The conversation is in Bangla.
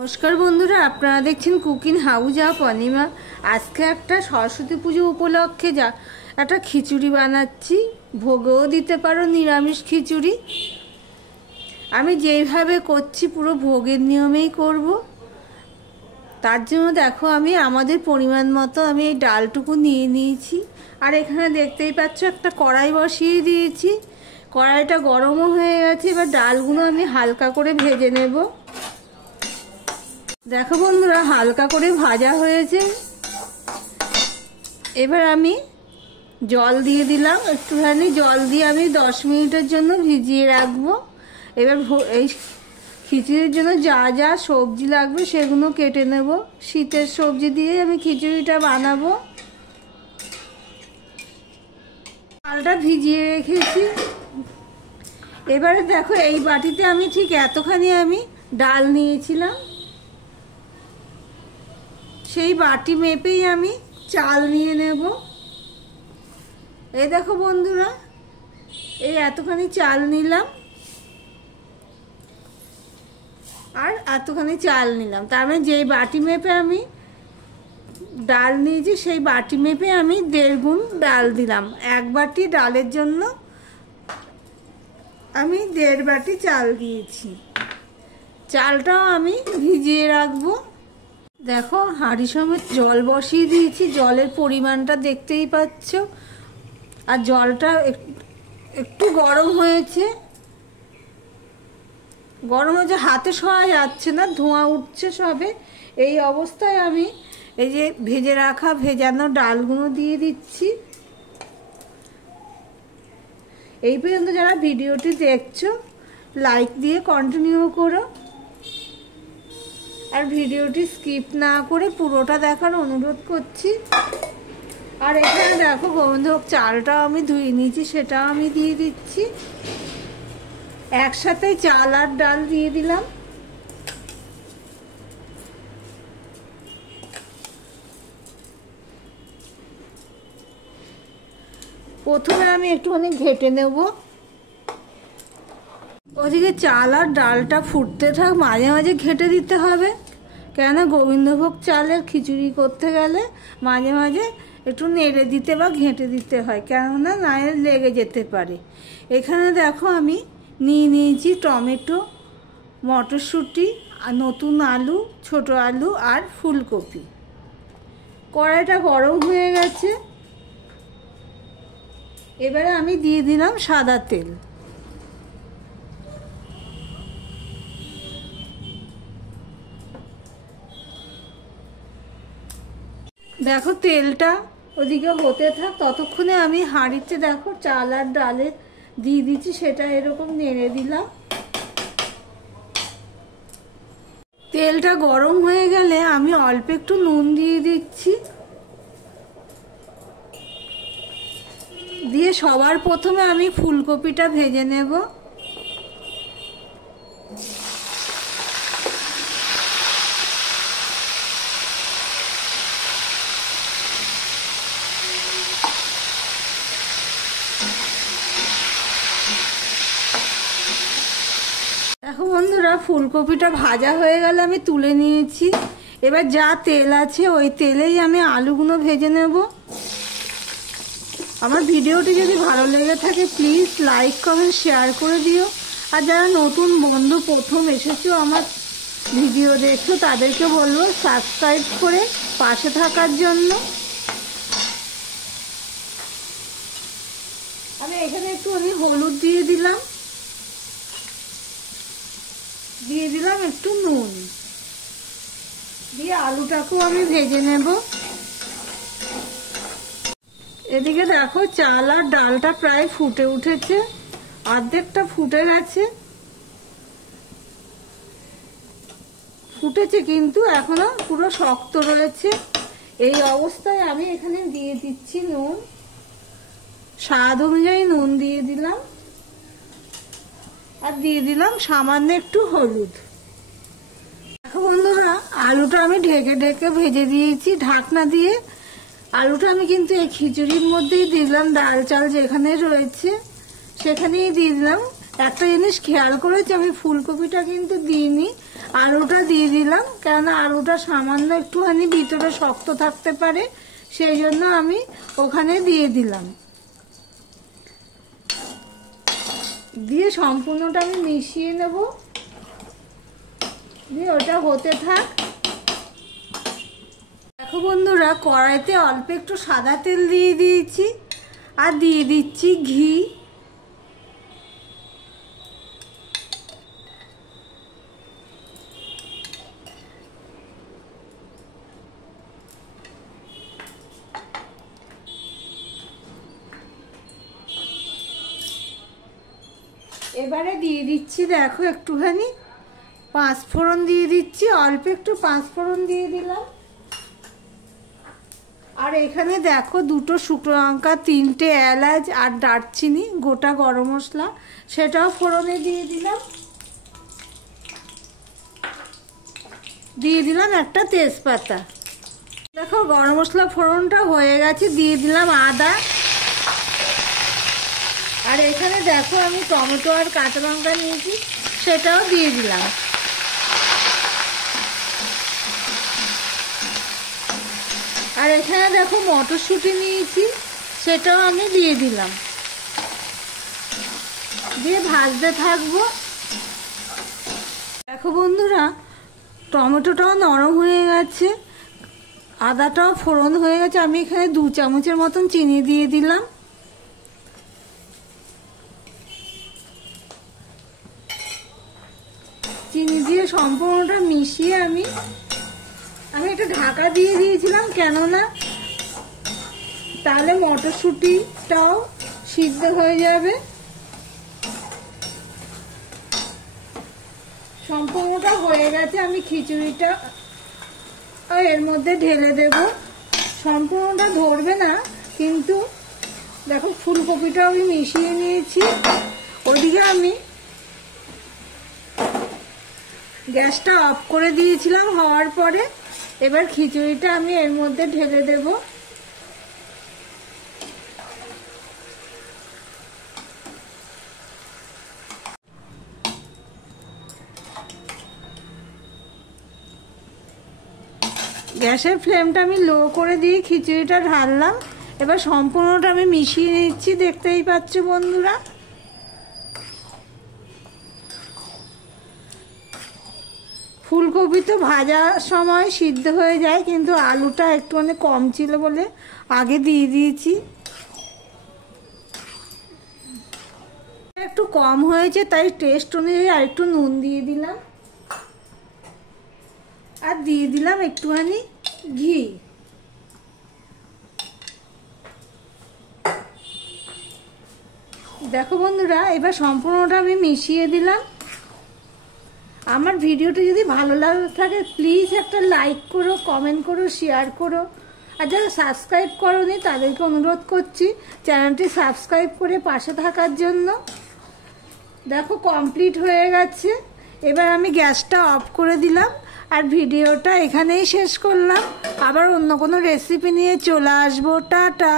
নমস্কার বন্ধুরা, আপনারা দেখছেন কুকিং হাউস অফ অনিমা। আজকে একটা সরস্বতী পুজো উপলক্ষে একটা খিচুড়ি বানাচ্ছি। ভোগও দিতে পারো, নিরামিষ খিচুড়ি। আমি যেইভাবে করছি পুরো ভোগের নিয়মেই করব। তার জন্য দেখো আমি আমাদের পরিমাণ মতো আমি এই ডালটুকু নিয়ে নিয়েছি। আর এখানে দেখতেই পাচ্ছ একটা কড়াই বসিয়ে দিয়েছি। কড়াইটা গরমও হয়ে গেছে। এবার ডালগুলো আমি হালকা করে ভেজে নেব। দেখো বন্ধুরা, হালকা করে ভাজা হয়েছে। এবার আমি জল দিয়ে দিলাম। একটুখানি জল দিয়ে আমি 10 মিনিটের জন্য ভিজিয়ে রাখবো। এবার এই খিচুড়ির জন্য যা যা সবজি লাগবে সেগুলো কেটে নেব। শীতের সবজি দিয়ে আমি খিচুড়িটা বানাবো। ডালটা ভিজিয়ে রেখেছি। এবারে দেখো এই বাটিতে আমি ঠিক এতখানি আমি ডাল নিয়েছিলাম। সেই বাটি মেপেই আমি চাল নিয়ে নেব। এই দেখো বন্ধুরা, এই এতখানি চাল নিলাম আর এতখানি চাল নিলাম। তার মানে যেই বাটি মেপে আমি ডাল নিয়েছি সেই বাটি মেপে আমি 1.5 গুণ ডাল দিলাম। 1 বাটি ডালের জন্য আমি 1.5 বাটি চাল দিয়েছি। চালটাও আমি ভিজিয়ে রাখবো। দেখো হাঁড়ি সমেত জল বসিয়ে দিয়েছি। জলের পরিমাণটা দেখতেই পাচ্ছ। আর জলটা একটু গরম হয়েছে। গরম হয়েছে, হাতে সরা যাচ্ছে না, ধোঁয়া উঠছে সবে। এই অবস্থায় আমি এই যে ভেজানো ডালগুলো দিয়ে দিচ্ছি। এই পর্যন্ত যারা ভিডিওটি দেখছো লাইক দিয়ে কন্টিনিউ করো। আর ভিডিওটি স্কিপ না করে পুরোটা দেখার অনুরোধ করছি। আর এখানে দেখো গোবিন্দভোগ চালটাও আমি ধুয়ে নিয়েছি, সেটাও আমি দিয়ে দিচ্ছি। একসাথে চাল আর ডাল দিয়ে দিলাম। প্রথমে আমি একটুখানি ঘেটে নেব। ওদিকে চাল আর ডালটা ফুটতে থাক, মাঝে মাঝে ঘেটে দিতে হবে। কেন গোবিন্দভোগ চালের খিচুড়ি করতে গেলে মাঝে মাঝে একটু নেড়ে দিতে বা ঘেঁটে দিতে হয়, কেননা নাহলে লেগে যেতে পারে। এখানে দেখো আমি নিয়েছি টমেটো, মটরশুঁটি, আর নতুন আলু, ছোট আলু আর ফুলকপি। কড়াইটা গরম হয়ে গেছে। এবারে আমি দিয়ে দিলাম সাদা তেল। দেখো তেলটা ওদিকে হতে থাক, ততক্ষণে আমি হাঁড়িতে দেখো চাল আর ডালে দিয়ে দিচ্ছি, সেটা এরকম নেড়ে দিলাম। তেলটা গরম হয়ে গেলে আমি অল্প একটু নুন দিয়ে দিচ্ছি। দিয়ে সবার প্রথমে আমি ফুলকপিটা ভেজে নেব। দেখো বন্ধুরা, ফুলকপিটা ভাজা হয়ে গেলে আমি তুলে নিয়েছি। এবার যা তেল আছে ওই তেলেই আমি আলুগুলো ভেজে নেব। আমার ভিডিওটি যদি ভালো লেগে থাকে প্লিজ লাইক কমেন্ট শেয়ার করে দিও। আর যারা নতুন বন্ধু প্রথম এসেছো আমার ভিডিও দেখছো তাদেরকে বলবো সাবস্ক্রাইব করে পাশে থাকার জন্য। আমি এখানে একটু হলুদ দিয়ে দিলাম একটু নুন দিয়ে আলুটাকেও আমি ভেজে নেব। এদিকে দেখো চাল আর ডালটা প্রায় ফুটে উঠেছে, অর্ধেকটা ফুটে গেছে। ফুটেছে কিন্তু এখনো পুরো শক্ত রয়েছে। এই অবস্থায় আমি এখানে দিয়ে দিচ্ছি নুন। স্বাদ অনুযায়ী নুন দিয়ে দিলাম। আর দিয়ে দিলাম সামান্য একটু হলুদ। দেখো বন্ধুরা, আলুটা আমি ঢেকে ঢেকে ভেজে দিয়েছি ঢাকনা দিয়ে। আলুটা আমি কিন্তু এই খিচুড়ির মধ্যেই দিলাম, ডাল চাল যেখানে রয়েছে সেখানেই দিয়ে দিলাম। একটা জিনিস খেয়াল করেছি, আমি ফুলকপিটা কিন্তু দিইনি, আলুটা দিয়ে দিলাম, কেননা আলুটা সামান্য একটুখানি ভিতরে শক্ত থাকতে পারে, সেই জন্য আমি ওখানে দিয়ে দিলাম। দিয়ে সম্পূর্ণটা আমি মিশিয়ে নেব, দিয়ে ওটা হতে থাক। দেখো বন্ধুরা, কড়াইতে অল্প একটু সাদা তেল দিয়ে দিয়েছি আর দিয়ে দিচ্ছি ঘি। এবারে দিয়ে দিচ্ছি দেখো একটুখানি পাঁচফোড়ন দিয়ে দিচ্ছি, অল্প একটু পাঁচফোড়ন দিয়ে দিলাম। আর এখানে দেখো দুটো শুকনো লঙ্কা, তিনটে এলাচ আর দারচিনি, গোটা গরম মশলা সেটাও ফোড়নে দিয়ে দিলাম। দিয়ে দিলাম একটা তেজপাতা। দেখো গরম মশলা ফোড়নটা হয়ে গেছে, দিয়ে দিলাম আদা। আর এখানে দেখো আমি টমেটো আর কাঁচা লঙ্কা নিয়েছি, সেটাও দিয়ে দিলাম। আর এখানে দেখো মটরশুঁটি নিয়েছি, সেটাও আমি দিয়ে দিলাম। দিয়ে ভাজতে থাকবো। দেখো বন্ধুরা, টমেটোটাও নরম হয়ে গেছে, আদাটাও ফোড়ন হয়ে গেছে। আমি এখানে 2 চামচের মতন চিনি দিয়ে দিলাম। চিনি দিয়ে সম্পূর্ণটা মিশিয়ে আমি একটা ঢাকা দিয়ে দিয়েছিলাম, কেননা তাহলে মটরশুঁটিটাও সিদ্ধ হয়ে যাবে। সম্পূর্ণটা হয়ে গেছে, আমি খিচুড়িটা এর মধ্যে ঢেলে দেব। সম্পূর্ণটা ধরবে না, কিন্তু দেখো ফুলকপিটাও আমি মিশিয়ে নিয়েছি। ওদিকে আমি গ্যাসটা অফ করে দিয়েছিলাম হওয়ার পরে। এবার খিচুড়িটা আমি এর মধ্যে ঢেলে দেব। গ্যাসের ফ্লেমটা আমি লো করে দিয়ে খিচুড়িটা ঢাললাম। এবার সম্পূর্ণটা আমি মিশিয়ে নিচ্ছি, দেখতেই পাচ্ছ বন্ধুরা। ফুলকপি তো ভাজার সময় সিদ্ধ হয়ে যায়, কিন্তু আলুটা একটুখানি কম ছিল বলে আগে দিয়ে দিয়েছি। একটু কম হয়েছে, তাই টেস্ট অনুযায়ী আর একটু নুন দিয়ে দিলাম। আর দিয়ে দিলাম একটুখানি ঘি। দেখো বন্ধুরা, এবার সম্পূর্ণটা আমি মিশিয়ে দিলাম। আমার ভিডিওটা যদি ভালো লাগে থাকে, প্লিজ একটা লাইক করো, কমেন্ট করো, শেয়ার করো। আর যারা সাবস্ক্রাইব করোনি তাদেরকে অনুরোধ করছি চ্যানেলটি সাবস্ক্রাইব করে পাশে থাকার জন্য। দেখো কমপ্লিট হয়ে গেছে। এবার আমি গ্যাসটা অফ করে দিলাম আর ভিডিওটা এখানেই শেষ করলাম। আবার অন্য কোনো রেসিপি নিয়ে চলে আসবো। টাটা।